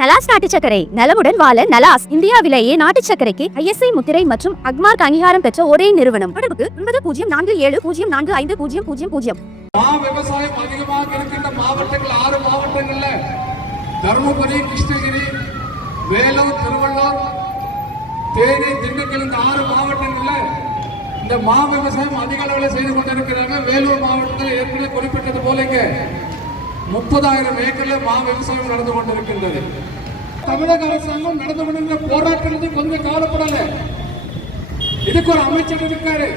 நலாஸ் நாட்டு சர்க்கரை நலமுடன் வாழ நலாஸ் இந்தியாவிலேயே நாட்டு சர்க்கரைக்கு ISI முத்திரை மற்றும் அக்மார்க் அங்கீகாரம் பெற்ற ஒரே நிறுவனம். தொடர்புக்கு 9047050000. விவசாயம் அதிகமாக இருக்கின்ற மாவட்டங்கள் 6 மாவட்டங்கள்ல தருமபுரி, கிருஷ்ணகிரி, வேலூர், திருவள்ளூர், தேனி, திண்டுக்கல் இந்த 6 மாவட்டங்கள்ல இந்த விவசாயம் அதிக அளவில் செய்து கொண்டிருக்கிறாங்க. வேலூர் மாவட்டத்தில் ஏற்கனவே குறிப்பிட்டது போல 30,000 ஏக்கர்ல விவசாயம் நடந்து கொண்டிருக்கின்றது. தமிழக அரசாங்கம் நடந்து கொண்டிருக்கிற போராட்டத்தில் கொஞ்சம் கவலைப்படல. இதுக்கு ஒரு அமைச்சர் இருக்காரு,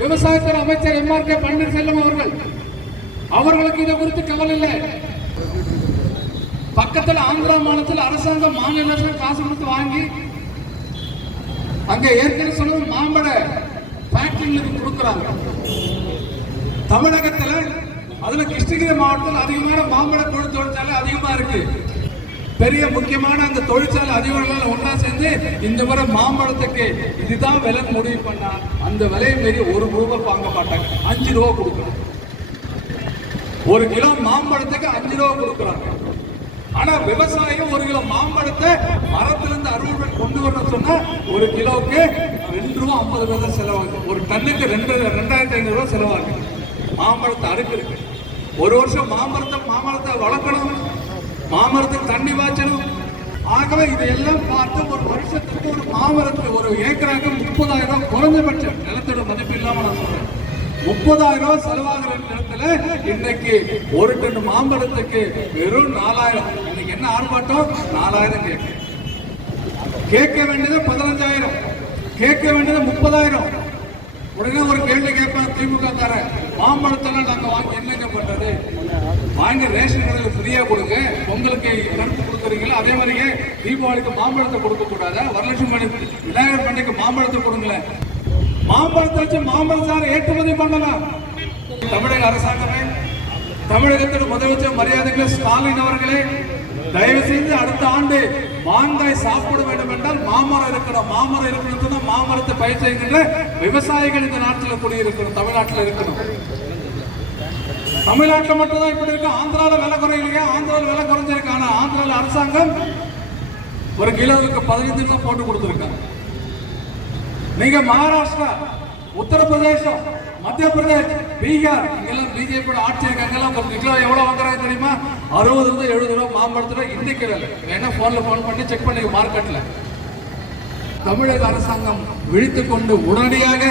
விவசாயத்துறை அமைச்சர் MRK பன்னீர்செல்வம் அவர்களுக்கு இதை குறித்து கவலை இல்லை. பக்கத்தில் ஆந்திரா மாநிலத்தில் அரசாங்கம் மாநில அரசாங்கம் காசு கொடுத்து வாங்கி அங்க ஏற்கனவே சொன்னது மாம்பழ ஃபேக்டரிகளுக்கு கொடுக்குறாங்க. தமிழகத்தில் அதுல கிருஷ்ணகிரி மாவட்டத்தில் அதிகமான மாம்பழ தொழிற்சாலை அதிகமா இருக்கு. பெரிய முக்கியமான அந்த தொழிற்சாலை அதிகாரிகள் ஒன்றா சேர்ந்து இந்த முறை மாம்பழத்துக்கு இதுதான் விலை முடிவு பண்ணா அந்த விலையை மீறி ₹1 வாங்க மாட்டாங்க, ₹5 கொடுக்குறாங்க. 1 கிலோ மாம்பழத்துக்கு ₹5 கொடுக்குறாங்க. ஆனா விவசாயம் 1 கிலோ மாம்பழத்தை மரத்திலிருந்து அறுவடை கொண்டு வர சொன்னா 1 கிலோவுக்கு ₹2.50 செலவாகுது. ஒரு டன்னுக்கு ₹2,500 செலவாகுது. மாம்பழத்தை அறுக்கிறதுக்கு ஒரு வருஷம் மாமரத்தை வளர்க்கணும், மாமரத்துக்கு தண்ணி பாய்ச்சணும். ஆகவே இதையெல்லாம் பார்த்து ஒரு வருஷத்துக்கு ஒரு மாமரத்துக்கு ஒரு ஏக்கராக ₹30,000 குறைஞ்சபட்சம் நிலத்தோட மதிப்பு இல்லாம நான் சொல்றேன். ₹30,000 செலவாகிற இடத்துல இன்னைக்கு 1 டன் மாம்பழத்துக்கு வெறும் 4,000. இன்னைக்கு என்ன ஆர்ப்பாட்டம்? 4,000 கேட்க வேண்டியது 15,000, கேட்க வேண்டியது 30,000. உடனே ஒரு கேள்வி கேட்பாங்க திமுக கார, மாம்பழத்தெல்லாம் நாங்க வாங்கி என்னங்க பண்றது? வாங்கி ரேஷன் கடையில் ஃப்ரீயா கொடுங்க. பொங்கலுக்கு கருப்பு கொடுக்குறீங்களா, அதே மாதிரியே தீபாவளிக்கு மாம்பழத்தை கொடுக்க கூடாதா? வரலட்சுமி விநாயகர் பண்டிகைக்கு மாம்பழத்தை கொடுங்களேன். மாம்பழத்தை வச்சு மாம்பழத்தார ஏற்றுமதி பண்ணலாம். தமிழக அரசாங்கமே, தமிழகத்தில் முதலமைச்சர் மரியாதைகளை ஸ்டாலின் அவர்களே, தயவு செய்து அடுத்த ஆண்டு மாங்காய் சாப்பிட வேண்டும் என்றால் மாமரம் இருக்கணும். மாமரம் இருக்கணும், மாமரத்தை பயிர் செய்கின்ற விவசாயிகள் இந்த நாட்டில் குடியிருக்கணும், தமிழ்நாட்டில் இருக்கணும். தமிழ்நாட்டில் மட்டும்தான் இப்படி இருக்கு. ஆந்திரால விலை குறையிலையா? ஆந்திரால விலை குறைஞ்சிருக்கு. ஆனா ஆந்திரால அரசாங்கம் 1 கிலோவுக்கு 15 போட்டு கொடுத்துருக்காங்க. நீங்க மகாராஷ்டிரா, உத்தரப்பிரதேசம், மத்திய பிரதேஷ், பீகார் இங்கெல்லாம் பிஜேபி ஆட்சி இருக்காங்கலாம் 1 கிலோ எவ்வளவு வாங்குறாங்க தெரியுமா? ₹60-70 மாம்பழத்துல இன்னைக்கு விலை. வேணா போன் பண்ணி செக் பண்ணி மார்க்கெட்ல. தமிழக அரசாங்கம் விழித்துக் கொண்டு உடனடியாக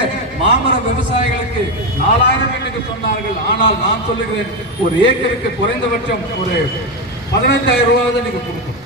மாமர விவசாயிகளுக்கு 4,000 இன்னைக்கு சொன்னார்கள். ஆனால் நான் சொல்லுகிறேன், ஒரு ஏக்கருக்கு குறைந்தபட்சம் ஒரு ₹15,000 இன்னைக்கு கொடுக்கும்.